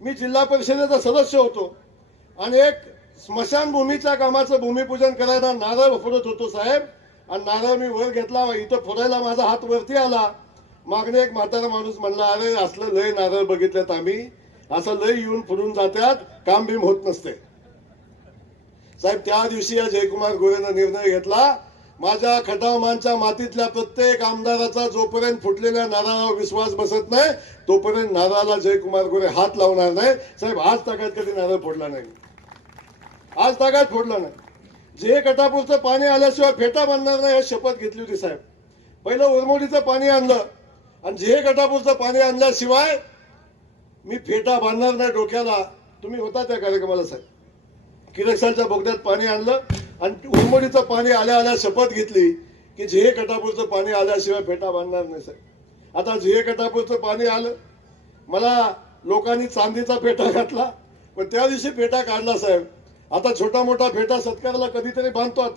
मी जिल्हा परिषदेचा सदस्य होतो आणि एक स्मशानभूमीच्या कामाचं भूमिपूजन करायला नारळ फोडत होतो साहेब. आणि नारळ मी वर घेतला, इथं फोडायला माझा हात वरती आला. मागणे एक म्हातारा माणूस म्हणला, अरे असलं लय नारळ बघितल्यात आम्ही, असं लय येऊन फुडून जात्यात, काम बीम होत नसते. साहेब त्या दिवशी या जयकुमार गोरेनं निर्णय घेतला, माझ्या खटावमानच्या मातीतल्या प्रत्येक आमदाराचा जोपर्यंत फुटलेल्या नारळावर विश्वास बसत नाही तोपर्यंत नारळाला जयकुमार गोरे हात लावणार नाही. साहेब आज तागात कधी नारळ फोडला नाही, आज तागात फोडला नाही. जे कटापूरचं पाणी आल्याशिवाय फेटा बांधणार नाही हे शपथ घेतली होती साहेब. पहिलं उरमोडीचं पाणी आणलं आणि जे कटापूरचं पाणी आणल्याशिवाय मी फेटा बांधणार नाही डोक्याला. तुम्ही होता त्या कार्यक्रमाला साहेब. किरकसालच्या बोगद्यात पाणी आणलं आणि उरमोडीचं पाणी आल्या आल्या शपथ घेतली की जे कटापूरचं पाणी आल्याशिवाय फेटा बांधणार नाही साहेब. आता जे कटापूरचं पाणी आलं, मला लोकांनी चांदीचा फेटा घातला, पण त्या दिवशी फेटा काढला साहेब. आता छोटा मोठा फेटा सत्काराला कधीतरी बांधतो आता.